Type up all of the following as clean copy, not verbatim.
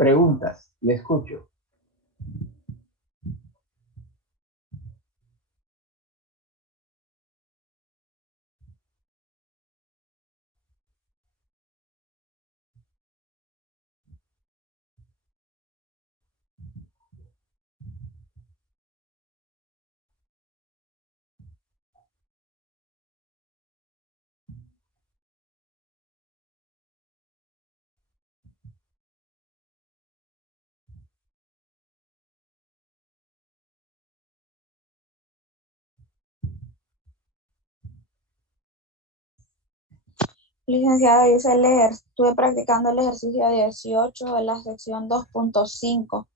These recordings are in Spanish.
Preguntas, le escucho. Licenciada, estuve practicando el ejercicio 18 de la sección 2.5,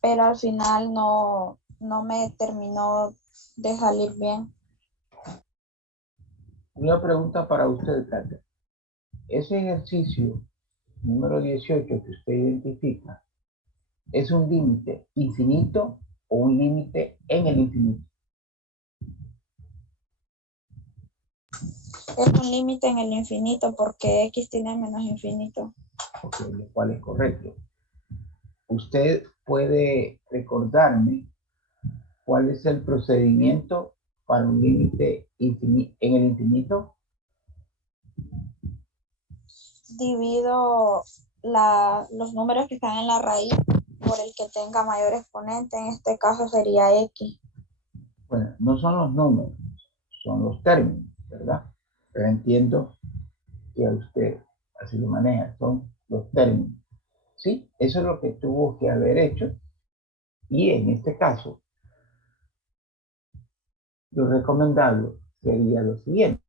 pero al final no me terminó de salir bien. Una pregunta para usted, Katia. Ese ejercicio número 18 que usted identifica, ¿es un límite infinito o un límite en el infinito? Es un límite en el infinito porque x tiene menos infinito. Ok, lo cual es correcto. ¿Usted puede recordarme cuál es el procedimiento para un límite en el infinito? Divido los números que están en la raíz por el que tenga mayor exponente, en este caso sería x. Bueno, no son los números, son los términos, ¿verdad? Pero entiendo que a usted así lo maneja, son los términos. Sí, eso es lo que tuvo que haber hecho. Y en este caso, lo recomendable sería lo siguiente: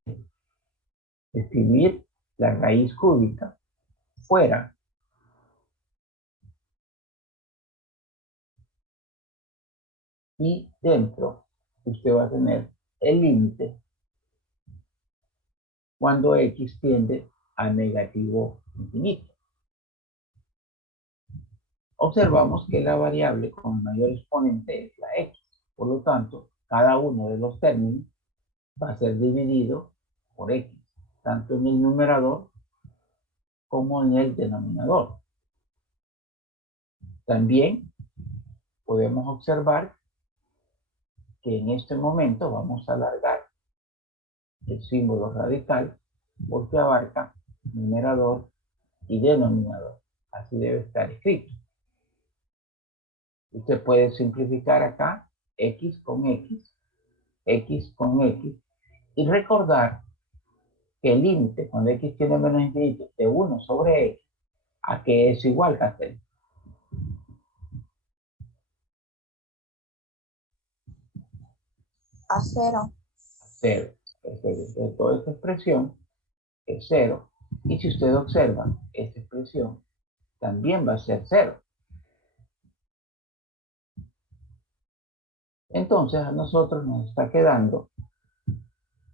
escribir la raíz cúbica fuera y dentro usted va a tener el límite cuando x tiende a negativo infinito. Observamos que la variable con mayor exponente es la x. Por lo tanto, cada uno de los términos va a ser dividido por x, tanto en el numerador como en el denominador. También podemos observar que en este momento vamos a alargar el símbolo radical porque abarca numerador y denominador. Así debe estar escrito. Usted puede simplificar acá x con x, x con x, y recordar que el límite cuando x tiene menos infinito de 1 sobre x, ¿a qué es igual, Castellano? A 0. 0. Entonces, toda esta expresión es 0. Y si usted observa, esta expresión también va a ser 0. Entonces, a nosotros nos está quedando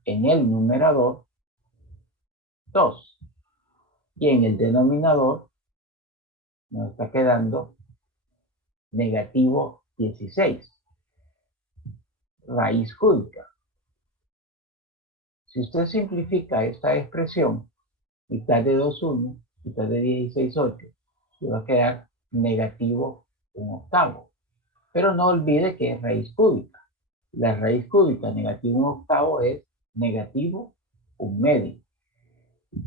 en el numerador 2. Y en el denominador nos está quedando negativo 16. Raíz cúbica. Si usted simplifica esta expresión, mitad de 2,1, mitad de 16,8, le va a quedar negativo 1/8. Pero no olvide que es raíz cúbica. La raíz cúbica negativo 1/8 es negativo 1/2.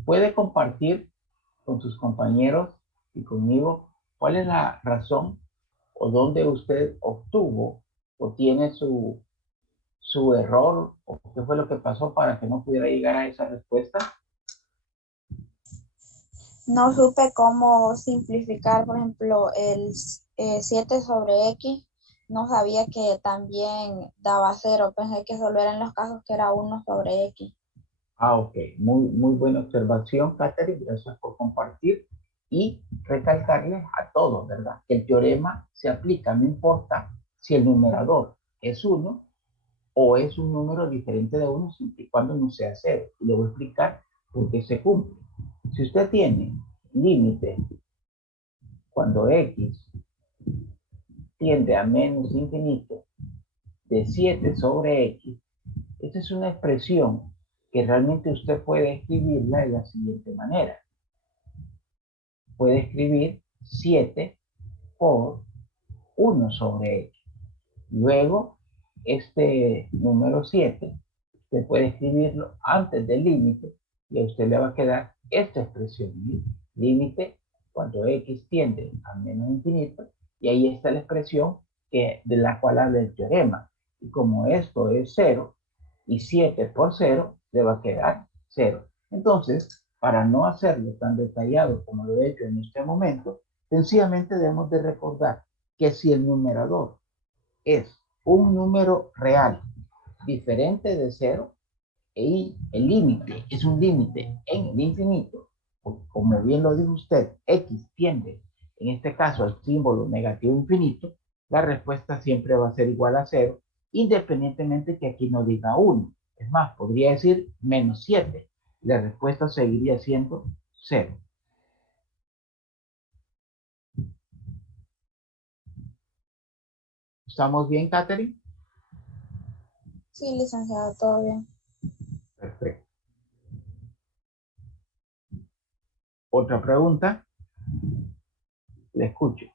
Puede compartir con sus compañeros y conmigo cuál es la razón o dónde usted obtuvo o tiene su error o qué fue lo que pasó para que no pudiera llegar a esa respuesta. No supe cómo simplificar, por ejemplo, el 7 sobre x. No sabía que también daba 0. Pensé que solo eran los casos que era 1 sobre x. Ok, muy buena observación, Catherine, gracias por compartir y recalcarles a todos, ¿verdad? Que el teorema se aplica, no importa si el numerador es 1 o es un número diferente de 1, siempre y cuando no sea 0. Y le voy a explicar por qué se cumple. Si usted tiene límite cuando x tiende a menos infinito de 7 sobre x, esta es una expresión que realmente usted puede escribirla de la siguiente manera. Puede escribir 7 por 1 sobre x. Luego, este número 7, usted puede escribirlo antes del límite y a usted le va a quedar esta expresión. Límite cuando x tiende a menos infinito, y ahí está la expresión de la cual habla el teorema. Y como esto es 0 y 7 por 0, le va a quedar 0. Entonces, para no hacerlo tan detallado como lo he hecho en este momento, sencillamente debemos de recordar que si el numerador es un número real diferente de 0 y el límite es un límite en el infinito, como bien lo dijo usted, x tiende, en este caso, al símbolo negativo infinito, la respuesta siempre va a ser igual a 0, independientemente que aquí no diga 1. Es más, podría decir menos 7. La respuesta seguiría siendo 0. ¿Estamos bien, Catherine? Sí, licenciado, todo bien. Perfecto. ¿Otra pregunta? Le escucho.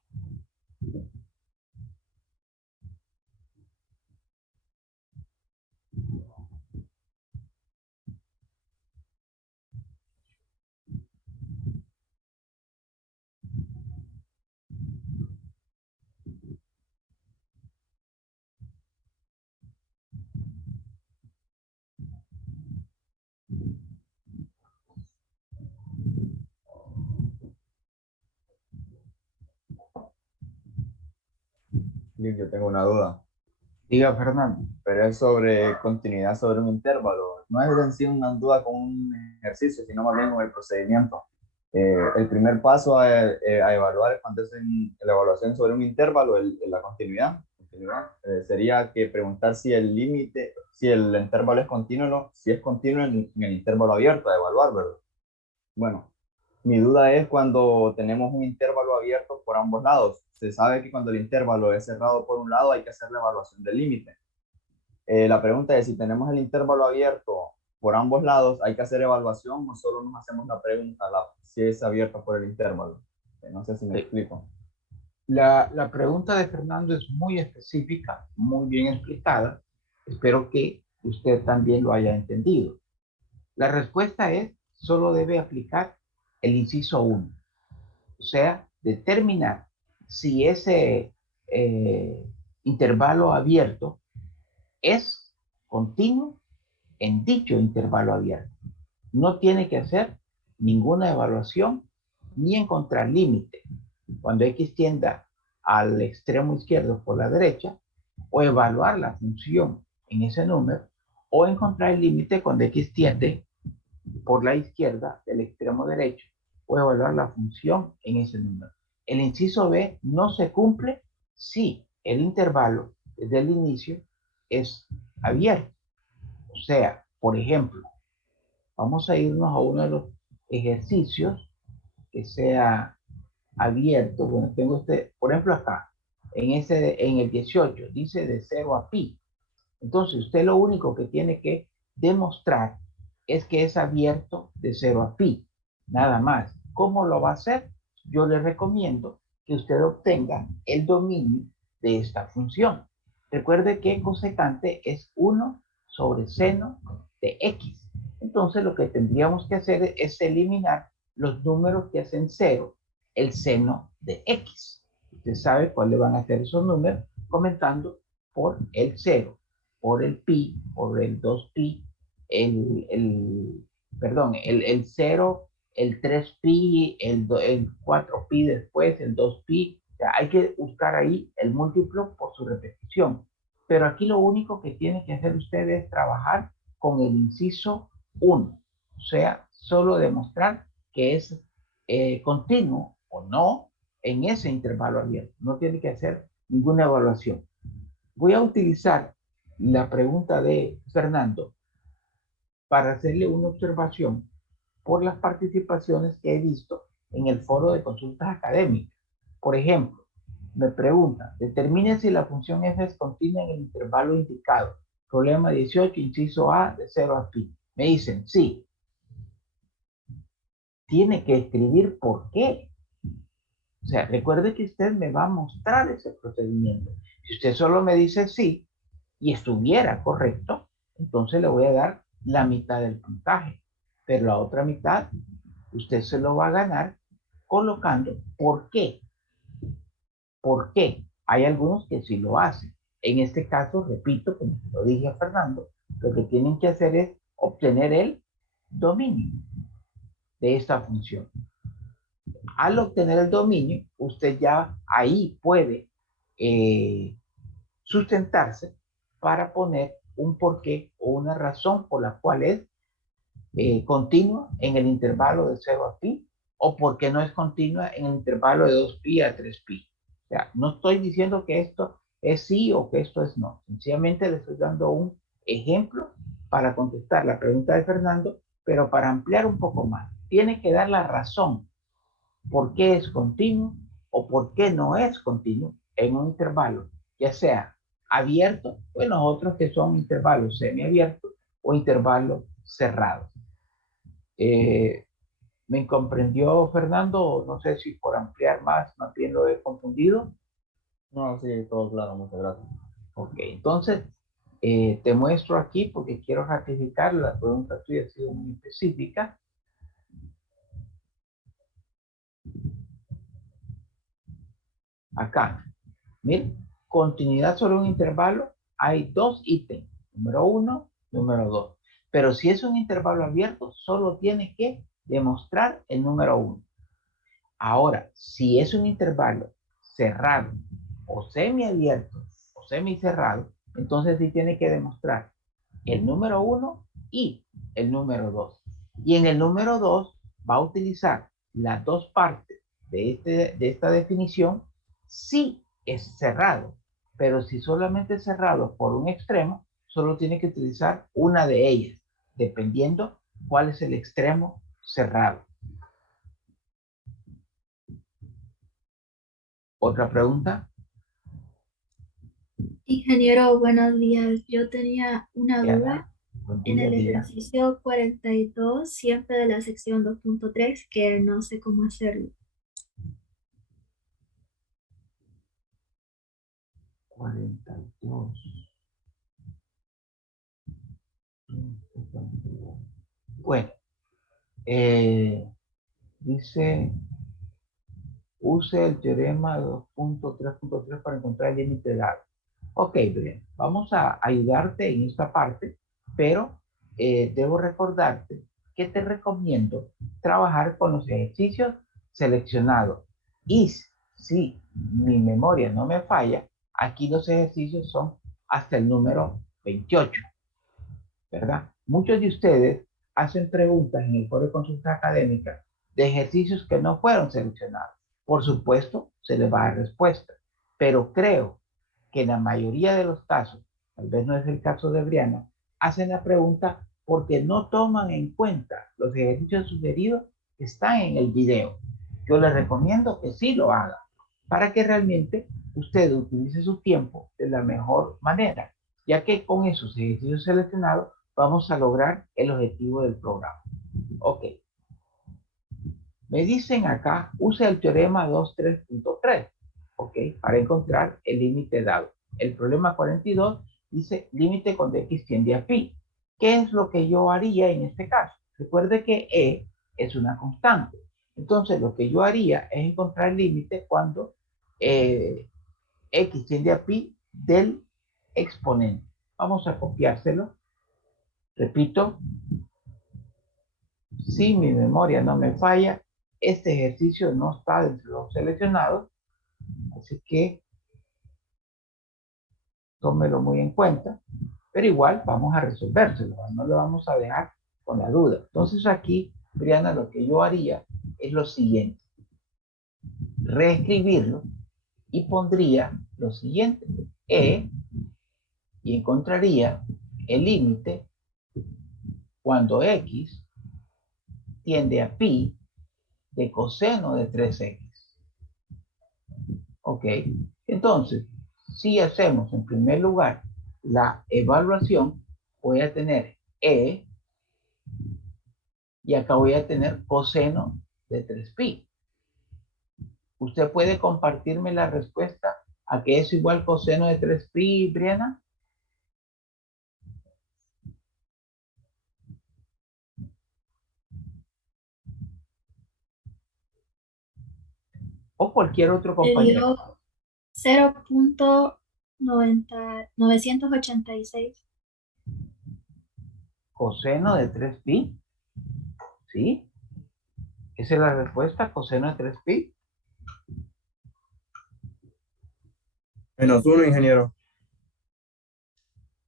Yo tengo una duda, Diga, Fernando. pero es sobre continuidad sobre un intervalo. No es en sí una duda con un ejercicio, sino más bien con el procedimiento. El primer paso a evaluar cuando es en la evaluación sobre un intervalo, la continuidad, sería que preguntar si el límite, si el intervalo es continuo, si es continuo en el intervalo abierto a evaluar, ¿verdad? Bueno, mi duda es cuando tenemos un intervalo abierto por ambos lados. Se sabe que cuando el intervalo es cerrado por un lado hay que hacer la evaluación del límite. La pregunta es si tenemos el intervalo abierto por ambos lados, ¿hay que hacer evaluación o solo nos hacemos la pregunta si es abierto por el intervalo? No sé si me explico. La pregunta de Fernando es muy específica, muy bien explicada. Espero que usted también lo haya entendido. La respuesta es, solo debe aplicar el inciso 1. O sea, determinar si ese intervalo abierto es continuo en dicho intervalo abierto. No tiene que hacer ninguna evaluación ni encontrar límite cuando x tienda al extremo izquierdo por la derecha, o evaluar la función en ese número, o encontrar el límite cuando x tiende por la izquierda del extremo derecho, o evaluar la función en ese número. El inciso B no se cumple si el intervalo desde el inicio es abierto. O sea, por ejemplo, vamos a irnos a uno de los ejercicios que sea abierto. Bueno, tengo este, por ejemplo, acá, en el 18, dice de 0 a pi. Entonces, usted lo único que tiene que demostrar es que es abierto de 0 a pi. Nada más. ¿Cómo lo va a hacer? Yo le recomiendo que usted obtenga el dominio de esta función. Recuerde que cosecante es 1 sobre seno de x. Entonces, lo que tendríamos que hacer es eliminar los números que hacen 0, el seno de x. Usted sabe cuáles van a ser esos números, comentando por el 0, por el pi, por el 2pi, el 0, el 3pi, el 4pi después, el 2pi. O sea, hay que buscar ahí el múltiplo por su repetición. Pero aquí lo único que tiene que hacer usted es trabajar con el inciso 1. O sea, solo demostrar que es continuo o no en ese intervalo abierto. No tiene que hacer ninguna evaluación. Voy a utilizar la pregunta de Fernando para hacerle una observación por las participaciones que he visto en el foro de consultas académicas. Por ejemplo, me pregunta, determine si la función f es continua en el intervalo indicado. Problema 18, inciso A, de 0 a pi. Me dicen, sí. Tiene que escribir por qué. O sea, recuerde que usted me va a mostrar ese procedimiento. Si usted solo me dice sí y estuviera correcto, entonces le voy a dar la mitad del puntaje. Pero la otra mitad, usted se lo va a ganar colocando por qué. ¿Por qué? Hay algunos que sí lo hacen. En este caso, repito, como lo dije a Fernando, lo que tienen que hacer es obtener el dominio de esta función. Al obtener el dominio, usted ya ahí puede sustentarse para poner un porqué o una razón por la cual es continua en el intervalo de 0 a pi o porque no es continua en el intervalo de 2pi a 3pi. O sea, no estoy diciendo que esto es sí o que esto es no. Sencillamente le estoy dando un ejemplo para contestar la pregunta de Fernando, pero para ampliar un poco más. Tiene que dar la razón por qué es continuo o por qué no es continuo en un intervalo, ya sea abierto o en los otros que son intervalos semiabiertos o intervalos cerrados. ¿Me comprendió Fernando? No sé si por ampliar más bien lo he confundido. No, sí, todo claro, muchas gracias. Ok, entonces te muestro aquí porque quiero ratificar, la pregunta tuya ha sido muy específica. Acá, miren, continuidad sobre un intervalo, hay dos ítems, número 1, número 2. Pero si es un intervalo abierto, solo tiene que demostrar el número 1. Ahora, si es un intervalo cerrado o semiabierto o semicerrado, entonces sí tiene que demostrar el número 1 y el número 2. Y en el número 2 va a utilizar las dos partes de esta definición si es cerrado. Pero si solamente es cerrado por un extremo, solo tiene que utilizar una de ellas, dependiendo cuál es el extremo cerrado. ¿Otra pregunta? Ingeniero, buenos días. Yo tenía una Diana, duda buen en día, el diga. ejercicio 42, siempre de la sección 2.3, que no sé cómo hacerlo. 42. Bueno, dice, use el teorema 2.3.3 para encontrar el límite de edad. Ok, Brian, vamos a ayudarte en esta parte, pero debo recordarte que te recomiendo trabajar con los ejercicios seleccionados. Y si mi memoria no me falla, aquí los ejercicios son hasta el número 28, ¿verdad? Muchos de ustedes hacen preguntas en el foro de consulta académica de ejercicios que no fueron seleccionados. Por supuesto, se les va a dar respuesta, pero creo que en la mayoría de los casos, tal vez no es el caso de Briana, hacen la pregunta porque no toman en cuenta los ejercicios sugeridos que están en el video. Yo les recomiendo que sí lo hagan para que realmente usted utilice su tiempo de la mejor manera, ya que con esos ejercicios seleccionados vamos a lograr el objetivo del programa. Ok. Me dicen acá, use el teorema 2.3.3, ok, para encontrar el límite dado. El problema 42 dice límite cuando x tiende a pi. ¿Qué es lo que yo haría en este caso? Recuerde que e es una constante. Entonces, lo que yo haría es encontrar el límite cuando x tiende a pi del exponente. Vamos a copiárselo. Repito, si mi memoria no me falla, este ejercicio no está dentro de los seleccionados, así que tómelo muy en cuenta, pero igual vamos a resolvérselo, no lo vamos a dejar con la duda. Entonces aquí, Briana, lo que yo haría es lo siguiente, reescribirlo y pondría lo siguiente, y encontraría el límite cuando x tiende a pi de coseno de 3x. Ok, entonces, si hacemos en primer lugar la evaluación, voy a tener e y acá voy a tener coseno de 3pi. ¿Usted puede compartirme la respuesta a que es igual coseno de 3pi, Briana? O cualquier otro Te compañero. dio 0.986. Coseno de 3pi, ¿sí? Esa es la respuesta, coseno de 3pi. -1, ingeniero.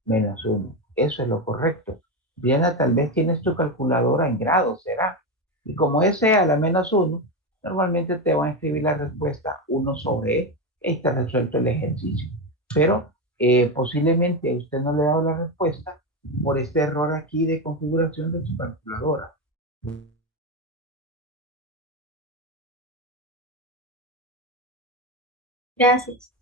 Menos 1. Eso es lo correcto. Briana, tal vez tienes tu calculadora en grados, ¿será? Y como ese a la menos 1, normalmente te va a escribir la respuesta 1 sobre E. Y está resuelto el ejercicio. Pero posiblemente usted no le ha dado la respuesta por este error aquí de configuración de su calculadora. Gracias.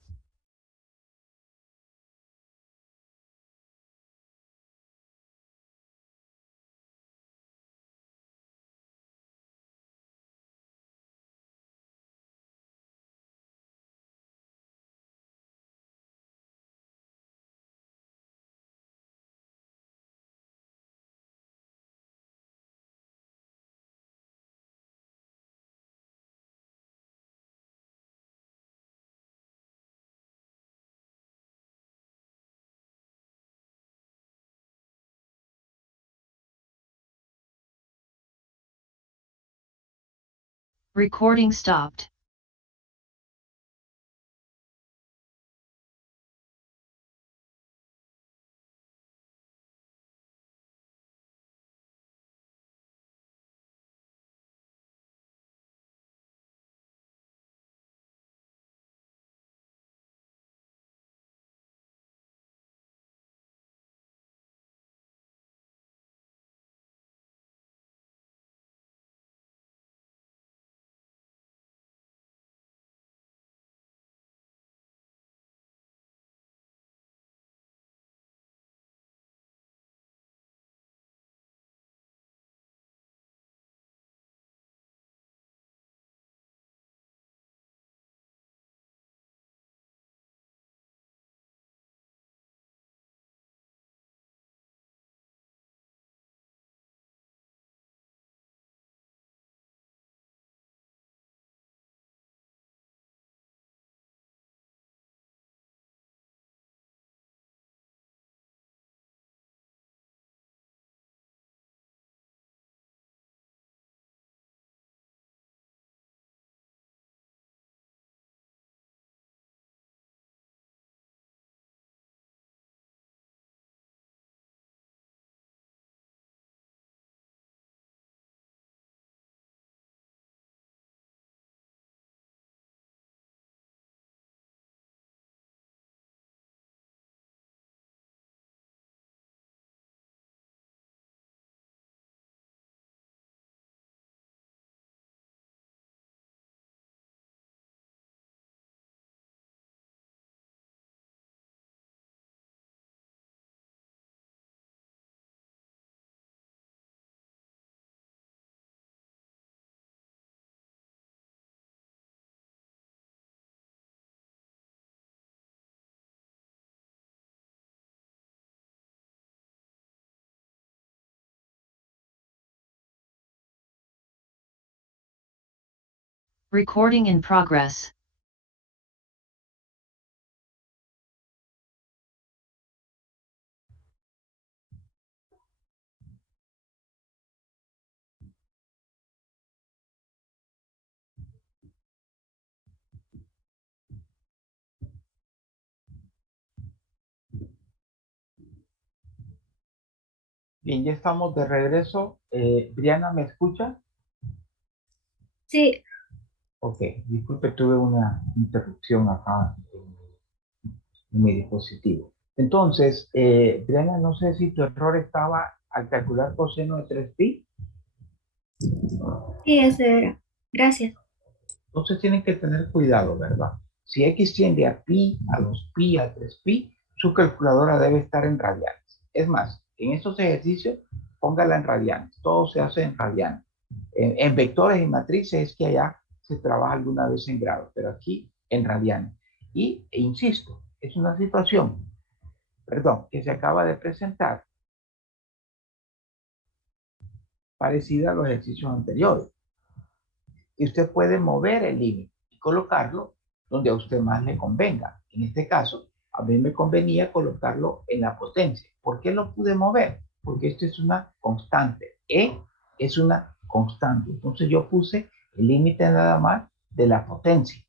Recording stopped. Recording in progress. Bien, ya estamos de regreso. Briana, ¿me escucha? Sí, Ok, disculpe, tuve una interrupción acá en mi dispositivo. Entonces, Briana, no sé si tu error estaba al calcular coseno de 3pi. sí, ese era. Gracias. Entonces tienen que tener cuidado, ¿verdad? Si x tiende a pi, a 2pi, a 3pi, su calculadora debe estar en radianes. Es más, en estos ejercicios, póngala en radianes. Todo se hace en radianes. En vectores y matrices es que allá se trabaja alguna vez en grado, pero aquí en radianes. E insisto, es una situación, perdón, que se acaba de presentar parecida a los ejercicios anteriores. Y usted puede mover el límite y colocarlo donde a usted más le convenga. En este caso, a mí me convenía colocarlo en la potencia. ¿Por qué lo pude mover? Porque esto es una constante. E es una constante. Entonces yo puse el límite nada más de la potencia.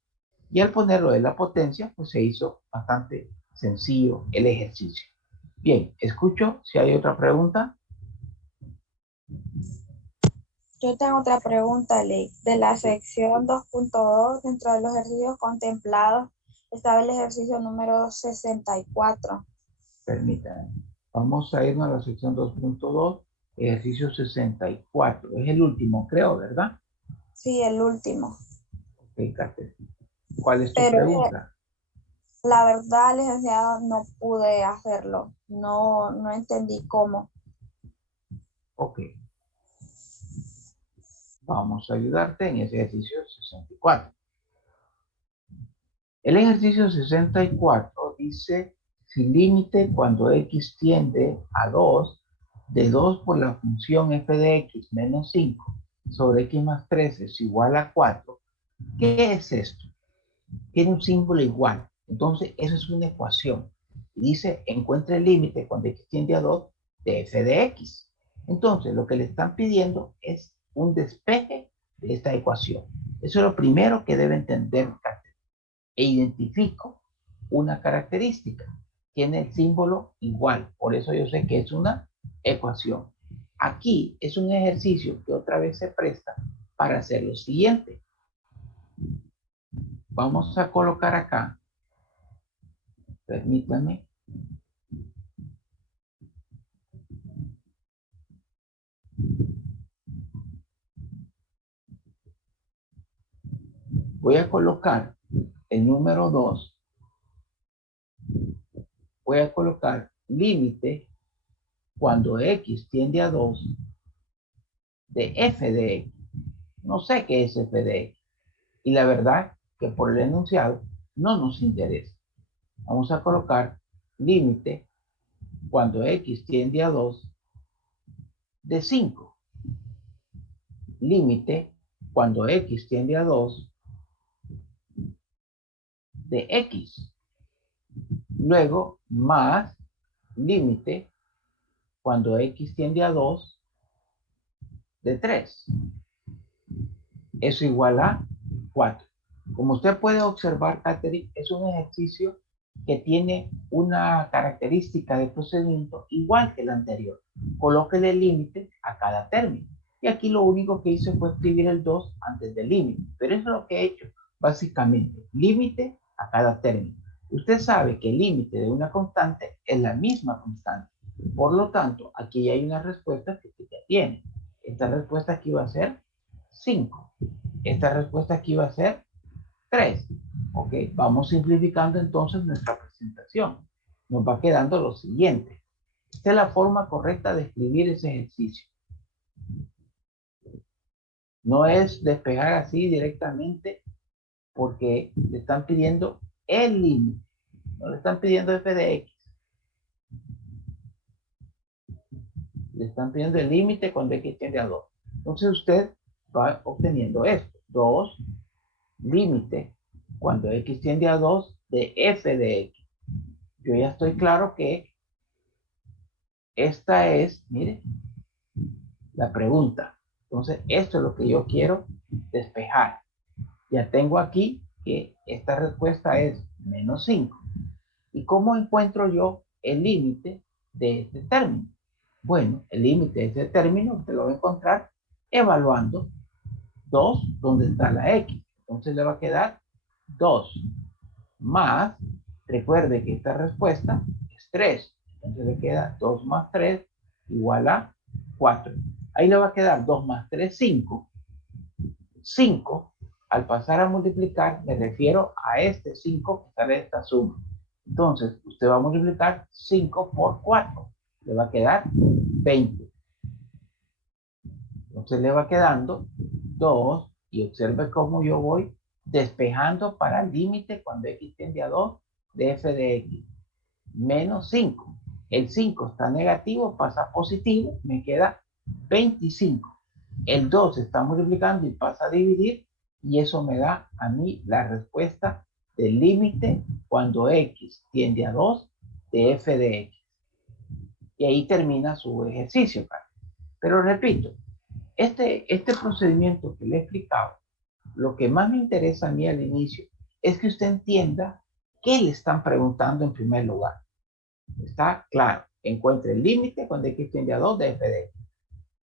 Y al ponerlo de la potencia, pues se hizo bastante sencillo el ejercicio. Bien, escucho si hay otra pregunta. Yo tengo otra pregunta, Ley. De la sección 2.2, dentro de los ejercicios contemplados, estaba el ejercicio número 64. Permítanme. Vamos a irnos a la sección 2.2, ejercicio 64. Es el último, creo, ¿verdad? Sí, el último. Ok, Kate. ¿Cuál es tu Pero pregunta? la verdad, licenciado, no pude hacerlo. No entendí cómo. Ok. Vamos a ayudarte en ese ejercicio 64. El ejercicio 64 dice, si límite cuando x tiende a 2, de 2 por la función f de x menos 5 sobre x más 3 es igual a 4, ¿qué es esto? Tiene un símbolo igual. Entonces, eso es una ecuación. Y dice, encuentre el límite cuando x tiende a 2 de f de x. Entonces, lo que le están pidiendo es un despeje de esta ecuación. Eso es lo primero que debe entender. E identifico una característica. Tiene el símbolo igual. Por eso yo sé que es una ecuación. Aquí es un ejercicio que otra vez se presta para hacer lo siguiente. Vamos a colocar acá, permítanme, voy a colocar el número 2, voy a colocar límite cuando x tiende a 2 de f de x. No sé qué es f de x. Y la verdad que por el enunciado no nos interesa. Vamos a colocar límite cuando x tiende a 2 de 5. Límite cuando x tiende a 2 de x. Luego, más límite cuando x tiende a 2 de 3. Eso igual a 4. Como usted puede observar, Catherine, es un ejercicio que tiene una característica de procedimiento igual que el anterior. Colóquele el límite a cada término. Y aquí lo único que hice fue escribir el 2 antes del límite. Pero eso es lo que he hecho, básicamente. Límite a cada término. Usted sabe que el límite de una constante es la misma constante. Por lo tanto, aquí hay una respuesta que ya tiene. Esta respuesta aquí va a ser 5. Esta respuesta aquí va a ser 3. Ok, vamos simplificando entonces nuestra presentación. Nos va quedando lo siguiente. Esta es la forma correcta de escribir ese ejercicio. No es despejar así directamente porque le están pidiendo el límite. No le están pidiendo f de x. Le están pidiendo el límite cuando x tiende a 2. Entonces usted va obteniendo esto. 2 límite cuando x tiende a 2 de f de x. Yo ya estoy claro que esta es, mire, la pregunta. Entonces, esto es lo que yo quiero despejar. Ya tengo aquí que esta respuesta es menos 5. ¿Y cómo encuentro yo el límite de este término? Bueno, el límite de este término usted lo va a encontrar evaluando 2, donde está la x. Entonces le va a quedar 2 más, recuerde que esta respuesta es 3. Entonces le queda 2 más 3 igual a 4. Ahí le va a quedar 2 más 3, 5. 5, al pasar a multiplicar, me refiero a este 5 que sale de esta suma. Entonces, usted va a multiplicar 5 por 4. Le va a quedar 20. Entonces le va quedando 2 Y observe cómo yo voy despejando para el límite cuando x tiende a 2 de f de x. Menos 5. El 5 está negativo, pasa a positivo, me queda 25. El 2 está multiplicando y pasa a dividir, y eso me da a mí la respuesta del límite cuando x tiende a 2 de f de x. Y ahí termina su ejercicio. Pero repito, este procedimiento que le he explicado, lo que más me interesa a mí al inicio es que usted entienda qué le están preguntando en primer lugar. Está claro, encuentre el límite cuando x tiende a 2 de f de x.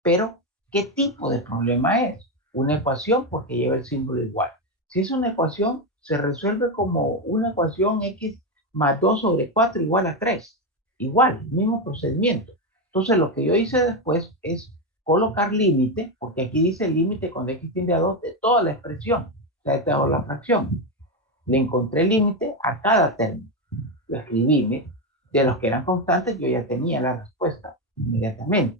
Pero, ¿qué tipo de problema es? Una ecuación porque lleva el símbolo igual. Si es una ecuación, se resuelve como una ecuación x más 2 sobre 4 igual a 3. Igual, mismo procedimiento. Entonces, lo que yo hice después es colocar límite, porque aquí dice límite cuando x tiende a 2 de toda la expresión, o sea, de toda la fracción. Le encontré límite a cada término. Lo escribí, de los que eran constantes, yo ya tenía la respuesta inmediatamente.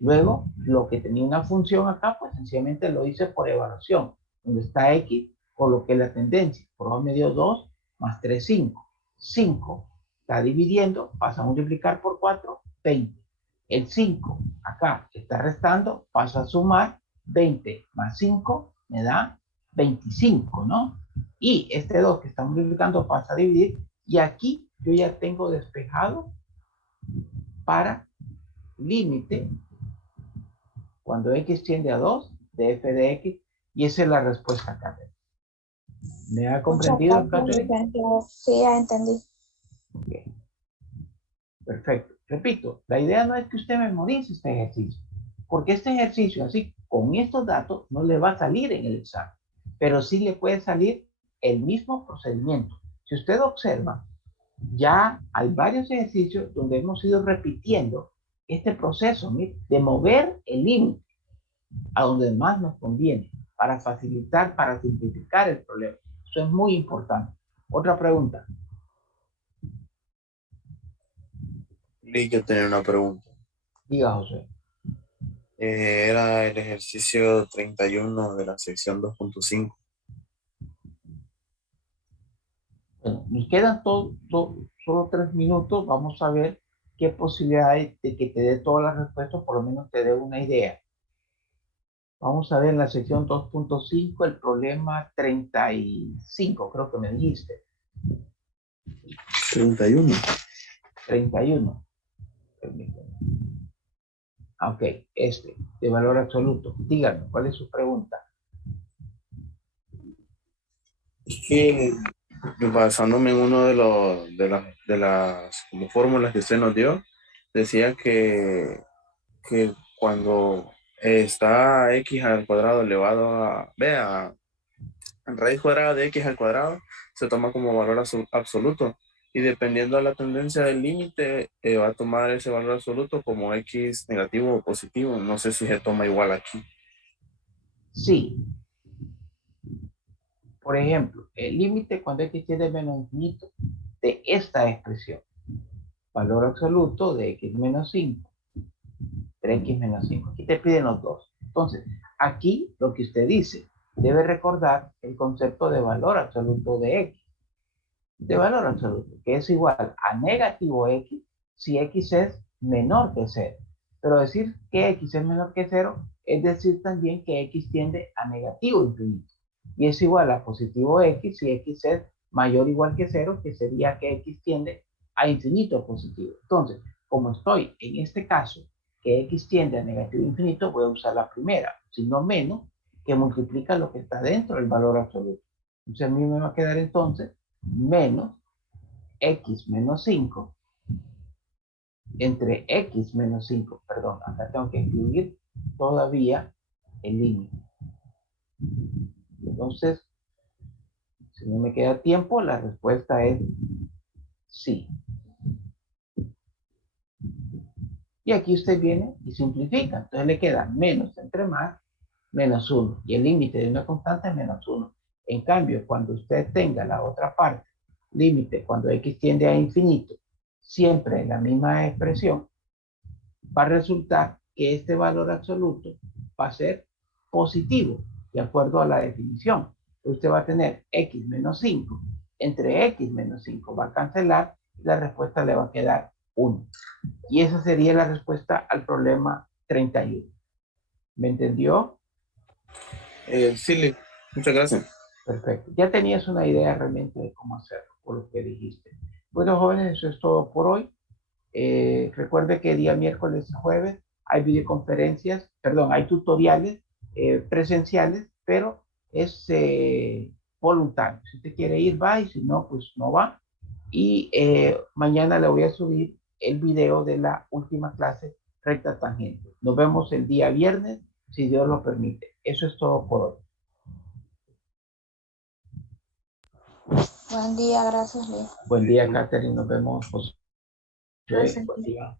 Luego, lo que tenía una función acá, pues sencillamente lo hice por evaluación. Donde está x, coloqué la tendencia. Por 2 me dio 2, más 3, 5. 5 está dividiendo, pasa a multiplicar por 4, 20. El 5 acá está restando, pasa a sumar, 20 más 5 me da 25, ¿no? Y este 2 que está multiplicando pasa a dividir, y aquí yo ya tengo despejado para límite cuando x tiende a 2 de f de x, y esa es la respuesta, Catherine. ¿Me ha comprendido, Catherine? Sí, ya entendí. Okay. Perfecto. Repito, la idea no es que usted memorice este ejercicio, porque este ejercicio, así, con estos datos, no le va a salir en el examen, pero sí le puede salir el mismo procedimiento. Si usted observa, ya hay varios ejercicios donde hemos ido repitiendo este proceso, ¿sí?, de mover el límite a donde más nos conviene para facilitar, para simplificar el problema. Eso es muy importante. Otra pregunta. Y yo tenía una pregunta. Diga, José. Era el ejercicio 31 de la sección 2.5. Bueno, nos quedan solo 3 minutos. Vamos a ver qué posibilidad hay de que te dé todas las respuestas, por lo menos te dé una idea. Vamos a ver en la sección 2.5 el problema 35, creo que me dijiste. 31. 31. Ok, de valor absoluto. Díganme, ¿cuál es su pregunta? Es que basándome en uno de las como fórmulas que usted nos dio, decía que cuando está x al cuadrado elevado a raíz cuadrada de x al cuadrado, se toma como valor absoluto, y dependiendo de la tendencia del límite, va a tomar ese valor absoluto como x negativo o positivo. No sé si se toma igual aquí. Sí. Por ejemplo, el límite cuando x tiende menos infinito de esta expresión. Valor absoluto de x menos 5. 3x menos 5. Aquí te piden los dos. Entonces, aquí lo que usted dice, debe recordar el concepto de valor absoluto de x. De valor absoluto, que es igual a negativo x si x es menor que 0. Pero decir que x es menor que 0 es decir también que x tiende a negativo infinito. Y es igual a positivo x si x es mayor o igual que 0, que sería que x tiende a infinito positivo. Entonces, como estoy en este caso, que x tiende a negativo infinito, voy a usar la primera, sino menos, que multiplica lo que está dentro del valor absoluto. Entonces a mí me va a quedar entonces menos x menos 5 entre x menos 5, perdón, acá tengo que escribir todavía el límite. Entonces, si no me queda tiempo, la respuesta es sí. Y aquí usted viene y simplifica. Entonces le queda menos entre más, menos 1. Y el límite de una constante es menos 1. En cambio, cuando usted tenga la otra parte, límite cuando x tiende a infinito, siempre en la misma expresión, va a resultar que este valor absoluto va a ser positivo. de acuerdo a la definición. Usted va a tener x menos 5 entre x menos 5, va a cancelar y la respuesta le va a quedar 1. Y esa sería la respuesta al problema 31. ¿Me entendió? Sí, Lee. Muchas gracias. Perfecto. Ya tenías una idea realmente de cómo hacerlo, por lo que dijiste. Bueno, jóvenes, eso es todo por hoy. Recuerde que día miércoles y jueves hay videoconferencias, perdón, hay tutoriales presenciales, pero es voluntario. Si usted quiere ir, va, y si no, pues no va. Y mañana le voy a subir el video de la última clase, recta tangente. Nos vemos el día viernes, si Dios lo permite. Eso es todo por hoy. Buen día, gracias, Lee. Buen día, Catherine. Nos vemos. José. Gracias. Buen día.